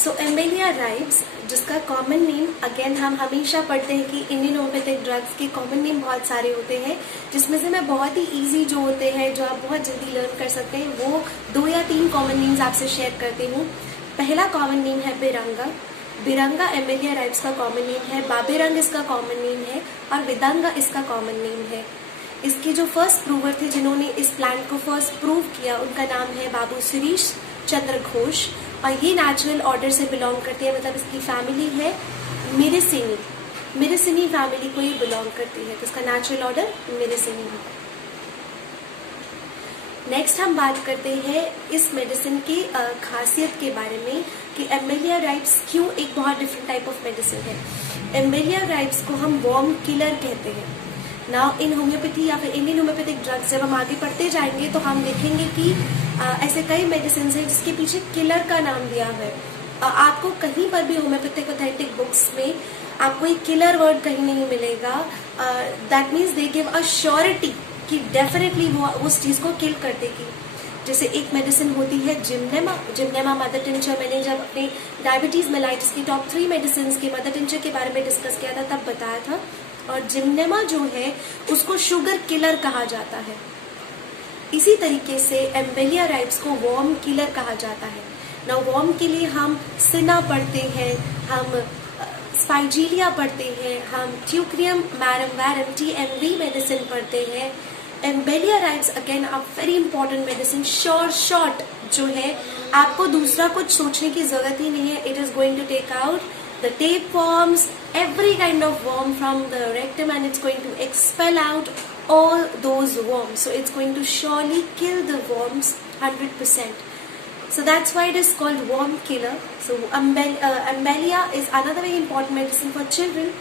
सो एम्बेलिया राइब्स, जिसका common name again हम हमेशा पढ़ते हैं कि इंडियन होम्योपैथिक ड्रग्स के कॉमन नेम बहुत सारे होते हैं, जिसमें से मैं बहुत ही इजी जो होते हैं, जो आप बहुत जल्दी लर्न कर सकते हैं, वो 2 या 3 कॉमन नेम्स आपसे शेयर करती हूँ। पहला कॉमन नेम है बिरंगा। बिरंगा एम्बेलिया राइब्स का कॉमन नेम है, बाबेरंग इसका कॉमन नेम है और विदंगा इसका कॉमन नेम है। इसके जो फर्स्ट प्रूवर थे, जिन्होंने इस प्लांट को फर्स्ट प्रूव किया, उनका नाम है बाबू शिरीष चंद्र घोष और ये नेचुरल ऑर्डर से बिलोंग करती है, मतलब इसकी फैमिली है मिरिसिनी फैमिली को ये बिलोंग करती है, तो इसका नेचुरल ऑर्डर मिरिसिनी है। नेक्स्ट हम बात करते हैं इस मेडिसिन की खासियत के बारे में कि एम्बेलिया राइब्स क्यों एक बहुत डिफरेंट टाइप ऑफ मेडिसिन है। एम्बेलिया राइब्स को हम वॉर्म किलर कहते हैं। नाउ इन होम्योपैथी या फिर इंडियन होम्योपैथिक ड्रग्स जब हम आगे पढ़ते जाएंगे तो हम देखेंगे कि ऐसे कई मेडिसिन है जिसके पीछे किलर का नाम दिया हुआ है। आपको कहीं पर भी होम्योपैथिक ऑथेंटिक बुक्स में आपको एक किलर वर्ड कहीं नहीं मिलेगा। That means they give a surety कि डेफिनेटली वो उस चीज को किल कर देगी। जैसे एक मेडिसिन होती है जिमनेमा मदर टिंचर। मैंने जब अपने डायबिटीज मेलाइटिस की टॉप 3 मेडिसिन के मदर टिंचर के बारे में डिस्कस किया था तब बताया था। और जिमनेमा जो है उसको शुगर किलर कहा जाता है। इसी तरीके से एम्बेलिया राइब्स को वॉर्म किलर कहा जाता है। ना वॉर्म के लिए हम सिना पढ़ते हैं, हम स्पाइजीलिया पढ़ते हैं, हम teucrium marum verum TMV medicine पढ़ते हैं। Embelia ribes again a very important medicine. Short जो है, आपको दूसरा कुछ सोचने की जरूरत ही नहीं है। It is going to take out the tapeworms, every kind of worm from the rectum, and it's going to expel out all those worms. So it's going to surely kill the worms 100%. So that's why it is called worm killer. So Embelia is another very important medicine for children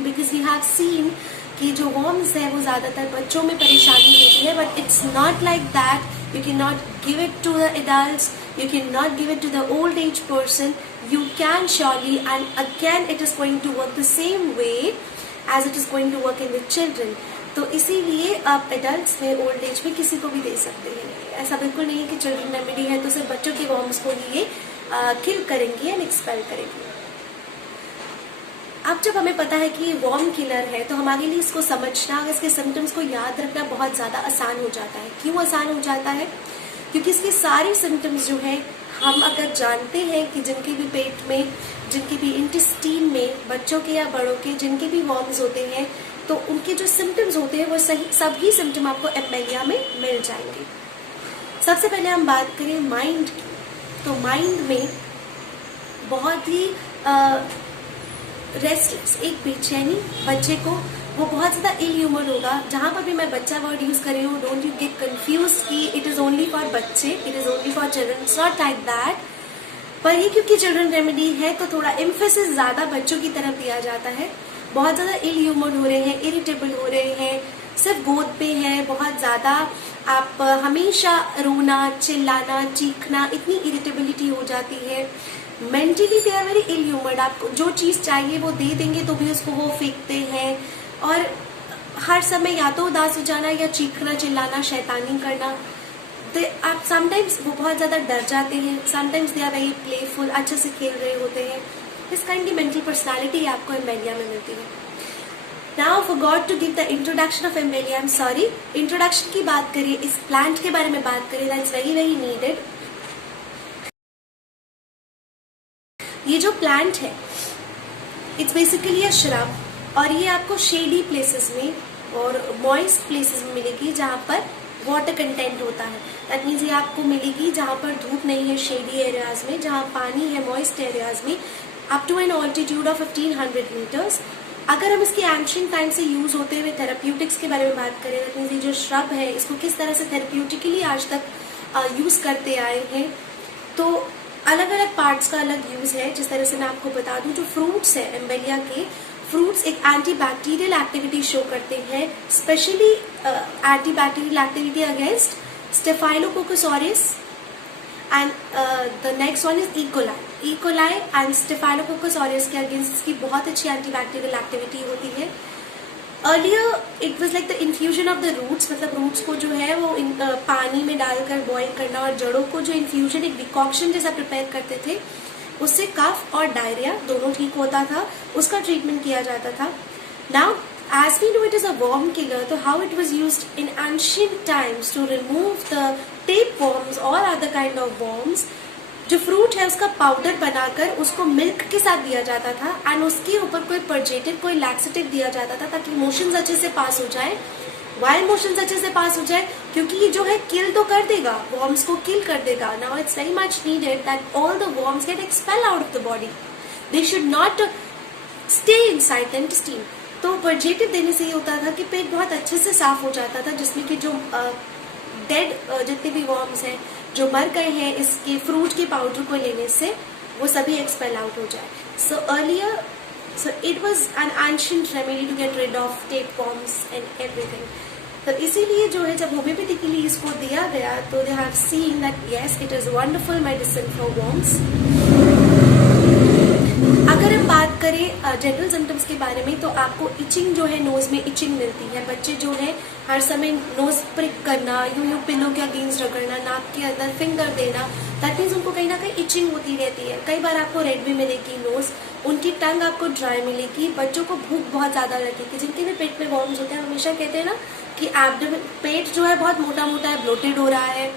because we have seen कि जो worms है वो ज़्यादातर बच्चों में परेशानी होती है, but it's not like that. You cannot give it to the adults, you cannot give it to the old age person. You can surely, and again it is going to work the same way as it is going to work in the children. तो इसीलिए आप adults में, old age में किसी को भी दे सकते हैं। ऐसा बिल्कुल नहीं है कि चिल्ड्रन रेमेडी है तो सिर्फ बच्चों के वॉर्म्स को ही ये किल करेंगे एंड एक्सपेल करेंगे। अब जब हमें पता है कि ये वॉर्म किलर है तो हमारे लिए इसको समझना, इसके सिम्टम्स को याद रखना बहुत ज़्यादा आसान हो जाता है। क्यों आसान हो जाता है? क्योंकि इसके सारे सिम्टम्स जो है हम अगर जानते हैं कि जिनके भी पेट में, जिनके भी इंटेस्टीन में, बच्चों के या बड़ों के जिनके भी वॉर्म्स होते हैं, तो उनके जो सिम्टम्स होते हैं वो सभी सिम्टम आपको एम्बेलिया में मिल जाएंगे। सबसे पहले हम बात करें माइंड की, तो माइंड में बहुत ही रेस्टलेस, एक बेचैनी बच्चे को, वो बहुत ज़्यादा इल ह्यूमर होगा। जहाँ पर भी मैं बच्चा वर्ड यूज़ कर रही हूँ, डोंट यू गेट कंफ्यूज कि इट इज़ ओनली फॉर बच्चे, it is only for children, it's not like that. पर ये क्योंकि चिल्ड्रन रेमेडी है तो थोड़ा एम्फेसिस ज़्यादा बच्चों की तरफ दिया जाता है। बहुत ज़्यादा इल ह्यूमर हो रहे हैं, इरिटेबल हो रहे हैं, सिर्फ गोद पे है, बहुत ज़्यादा आप हमेशा रोना, चिल्लाना, चीखना, इतनी इरिटेबिलिटी हो जाती है। मेंटली दे आर वेरी इल ह्यूमर्ड। आपको जो चीज़ चाहिए वो दे देंगे तो भी उसको वो फेंकते हैं और हर समय या तो उदास हो जाना या चीखना, चिल्लाना, शैतानी करना। आप समटाइम्स वो बहुत ज़्यादा डर जाते हैं, sometimes they are very playful, अच्छे से खेल रहे होते हैं। इस काइंड की मेंटल पर्सनालिटी आपको एम्बेलिया में मिलती है। Now forgot to give the introduction of embelia. I am sorry, introduction की बात करिए, इस प्लांट के बारे में बात करिए, दैट्स वेरी वेरी नीडेड। ये जो प्लांट है इट्स बेसिकली अ श्रब और ये आपको शेडी प्लेसेस में और मॉइस्ट प्लेसेस में मिलेगी जहाँ पर वाटर कंटेंट होता है। दैट मीन्स ये आपको मिलेगी जहाँ पर धूप नहीं है, शेडी एरियाज में, जहाँ पानी है, मॉइस्ट एरियाज में, up to an altitude of 1500 meters. अगर हम इसके एंशिएंट टाइम से यूज होते हुए थेराप्यूटिक्स के बारे में बात करें, दैट मीन्स ये जो श्रब है इसको किस तरह से थेराप्यूटिकली आज तक यूज करते आए हैं, तो अलग अलग पार्ट्स का अलग यूज है। जिस तरह से मैं आपको बता दूं, जो फ्रूट्स है एम्बेलिया के, फ्रूट्स एक एंटीबैक्टीरियल एक्टिविटी शो करते हैं, specially antibacterial activity against staphylococcus aureus and the next one is E coli and staphylococcus aureus के अगेंस्ट इसकी बहुत अच्छी एंटीबैक्टीरियल एक्टिविटी होती है। Earlier it was like the infusion of the roots, मतलब रूट्स को जो है वो पानी में डालकर बॉईल करना और जड़ों को जो इन्फ्यूजन, एक डिकॉक्शन जैसा प्रिपेयर करते थे, उससे कफ और डायरिया दोनों ठीक होता था, उसका ट्रीटमेंट किया जाता था. Now as we know it is a worm killer, so how it was used in ancient times to remove the tapeworms or other kind of worms. जो फ्रूट है उसका पाउडर बनाकर उसको मिल्क के साथ दिया जाता था एंड उसके ऊपर कोई पर्जेटिव कोई लैक्सेटिव दिया जाता था ताकि मोशंस अच्छे से पास हो जाए. वाइल मोशंस अच्छे से पास हो जाए क्योंकि ये जो है किल तो कर देगा, वर्म्स को किल कर देगा. Now it's very much needed that all the worms get expel out of the body. They should not stay inside the intestine. तो पर्जेटिव देने से ये होता था कि पेट बहुत अच्छे से साफ हो जाता था, जिसमें कि जो डेड जितने भी वर्म्स हैं जो मर गए हैं इसके फ्रूट के पाउडर को लेने से, वो सभी एक्सपेल आउट हो जाए. So earlier so it was an ancient remedy to get rid of tapeworms and everything. तो इसीलिए जो है जब होम्योपैथिकली इसको दिया गया तो they have seen that yes it is wonderful medicine for worms. अगर हम बात करें जनरल सिम्टम्स के बारे में तो आपको इचिंग जो है, नोज में इचिंग मिलती है. बच्चे जो है हर समय नोज प्रिक करना, यूं पिलो के अगेंस्ट रगड़ना, नाक के अंदर फिंगर देना, दैट मीन्स उनको कहीं ना कहीं इचिंग होती रहती है. कई बार आपको रेड भी मिलेगी नोज, उनकी टंग आपको ड्राई मिलेगी. बच्चों को भूख बहुत ज्यादा लगेगी. जिनके भी पेट में वर्म्स होते हैं हमेशा कहते हैं ना कि एब्डोमेन, पेट जो है बहुत मोटा मोटा है, ब्लोटेड हो रहा है,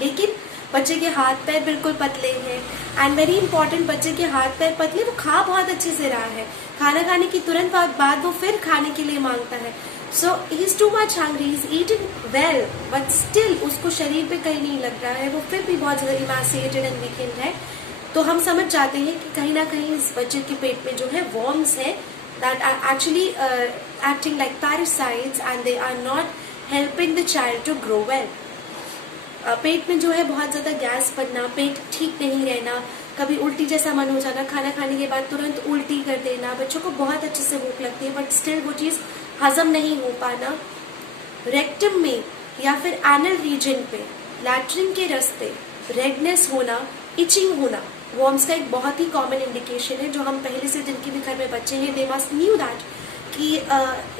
लेकिन बच्चे के हाथ पैर बिल्कुल पतले हैं. एंड वेरी इंपॉर्टेंट, बच्चे के हाथ पैर पतले, वो खा बहुत अच्छे से रहा है, खाना खाने की तुरंत बाद वो फिर खाने के लिए मांगता है. So he is too much hungry, he is eating well but still उसको शरीर पे कहीं नहीं लग रहा है, वो फिर भी बहुत ज्यादा इमैसिएटेड एंड वीकेंड है. तो हम समझ जाते हैं कि कहीं ना कहीं इस बच्चे के पेट में जो है वर्म्स है that are actually acting like parasites and they are not helping the child to grow well. पेट में जो है बहुत ज्यादा गैस बनना, पेट ठीक नहीं रहना, कभी उल्टी जैसा मन हो जाना, खाना खाने के बाद तुरंत उल्टी कर देना, बच्चों को बहुत अच्छे से भूख लगती है बट स्टिल वो चीज हजम नहीं हो पाना, रेक्टम में या फिर एनल रीजन पे लैट्रिन के रास्ते रेडनेस होना, इचिंग होना वर्म्स का एक बहुत ही कॉमन इंडिकेशन है. जो हम पहले से जिनके भी घर में बच्चे हैं दे मस्ट न्यू दैट कि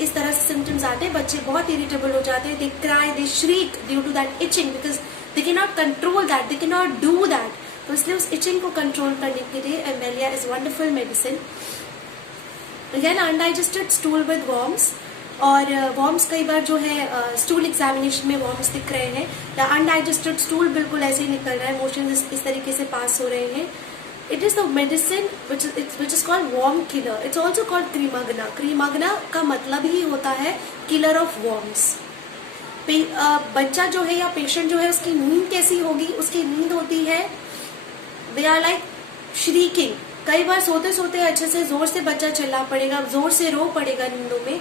इस तरह से सिम्टम्स आते हैं, बच्चे बहुत इरिटेबल हो जाते हैं, they cry, they shriek due to that itching because they can not control that, they can not do that. तो इसलिए उस इचिंग को कंट्रोल करने के लिए embelia is wonderful medicine. Again undigested stool with worms, और वर्म्स कई बार जो है स्टूल एग्जामिनेशन में वर्म्स दिख रहे हैं या अनडाइजेस्टेड स्टूल बिल्कुल ऐसे ही निकल रहा है, मोशन इस तरीके से पास हो रहे हैं. It is the medicine which is called worm killer. It's also called cremagna. Cremagna का मतलब ही होता है killer of worms. बच्चा जो है या पेशेंट जो है उसकी नींद कैसी होगी, उसकी नींद होती है they are like shrieking. कई बार सोते सोते अच्छे से जोर से बच्चा चिल्ला पड़ेगा, जोर से रो पड़ेगा नींदों में.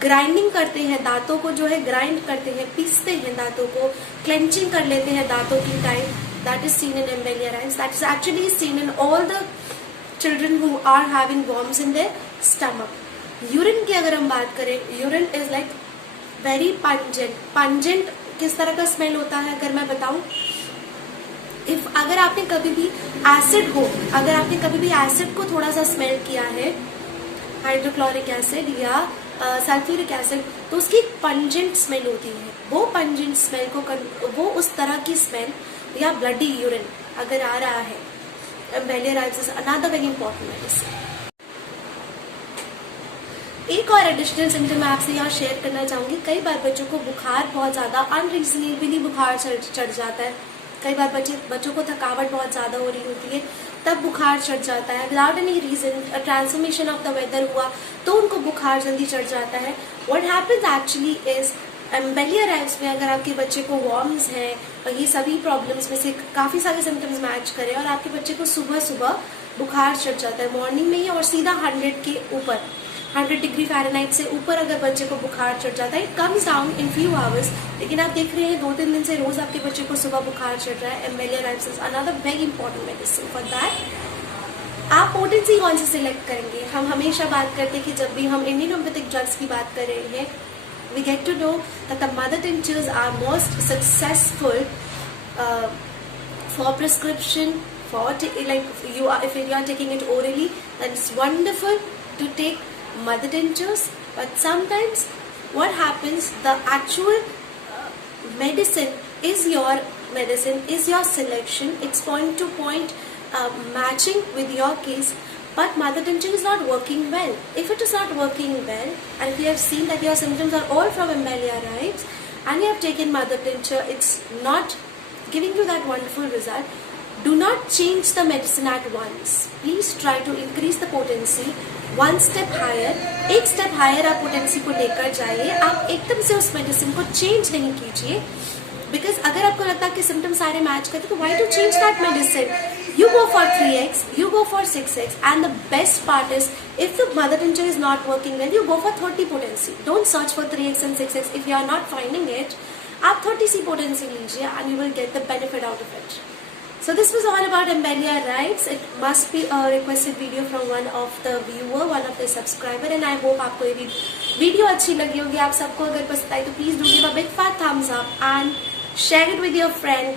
ग्राइंडिंग करते हैं, दांतों को जो है ग्राइंड करते हैं, पीसते हैं दांतों को, क्लेंचिंग कर लेते हैं दांतों की type. That is seen in Embelia Ribes. That is actually seen in all the children who are having worms in their stomach. Urine की अगर हम बात करें, urine is like very pungent. Pungent किस तरह का स्मेल होता है अगर मैं बताऊं, अगर आपने कभी भी एसिड को थोड़ा सा स्मेल किया है, हाइड्रोक्लोरिक एसिड या सल्फ्यूरिक एसिड, तो उसकी पंजेंट स्मेल होती है. वो पंजेंट स्मेल को वो उस तरह की स्मेल या ब्लडी यूरिन अगर आ रहा है, embelia ribes is another very important medicine. एक और एडिशनल सिम्टम मैं आपसे यहाँ शेयर करना चाहूंगी. कई बार बच्चों को बुखार बहुत ज्यादा अनरीजनेबली बुखार चढ़ जाता है. कई बार बच्चों को थकावट बहुत ज्यादा हो रही होती है, तब बुखार चढ़ जाता है without any reason. Transformation of the weather हुआ तो उनको बुखार जल्दी चढ़ जाता है. What happens actually is Embelia ribes में अगर आपके बच्चे को वर्म्स हैं और ये सभी प्रॉब्लम्स में से काफी सारे सिम्टम्स मैच करें और आपके बच्चे को सुबह सुबह बुखार चढ़ जाता है मॉर्निंग में ही, और सीधा 100 के ऊपर 100 डिग्री फ़ारेनहाइट से ऊपर अगर बच्चे को बुखार चढ़ जाता है, it comes down in few hours. लेकिन आप देख रहे हैं 2-3 दिन से रोज आपके बच्चे को सुबह बुखार चढ़ रहा है, embelia ribes is another very important medicine for that. आप पोटेंसी कौन सी सिलेक्ट करेंगे? हम हमेशा बात करते हैं कि जब भी हम इंडियन होम्योपैथिक ड्रग्स की बात कर रहे हैं, we get to know that the mother tinctures are most successful for prescription, for if you are taking it orally, then it's wonderful to take mother tinctures. But sometimes what happens, the actual medicine is your selection. It's point to point matching with your case, but mother tincture is not working well. If it is not working well, and if you have seen that your symptoms are all from Embelia Ribes, and you have taken mother tincture, it's not giving you that wonderful result, do not change the medicine at once. Please try to increase the potency one step higher. एक step higher आप potency को लेकर जाइए. आप एकदम से उस medicine को change नहीं कीजिए. Because अगर आपको लगता है कि symptoms सारे match करते, तो why to change that medicine? You go for 3x, you go for 6x, and the best part is, if the mother tincture is not working well, you go for 30 potency. Don't search for 3x and 6x. If you are not finding it, आप 30C potency लीजिए, and you will get the benefit out of it. So this was all about Embelia Ribes. It must be a requested video from one of the viewer, one of the subscriber, and I hope आपको ये video अच्छी लगी होगी. आप सबको अगर पसंद आई तो please do give a big fat thumbs up and share it with your friend.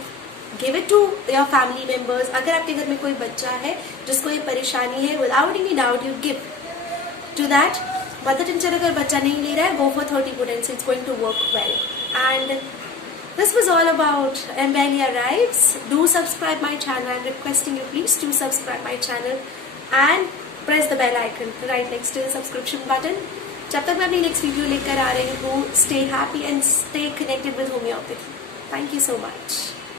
Give it to your family members. अगर आपके घर में कोई बच्चा है जिसको ये परेशानी है, without any doubt you give to that. Mother tincture अगर बच्चा नहीं ले रहा है, go for 30 potency. It's going to work well. And this was all about Embelia Ribes. Do subscribe my channel. I'm requesting you, please do subscribe my channel and press the bell icon right next to the subscription button. जब तक मैं अपनी next video लेकर आ रही हूँ, stay happy and stay connected with homeopathy. Thank you so much.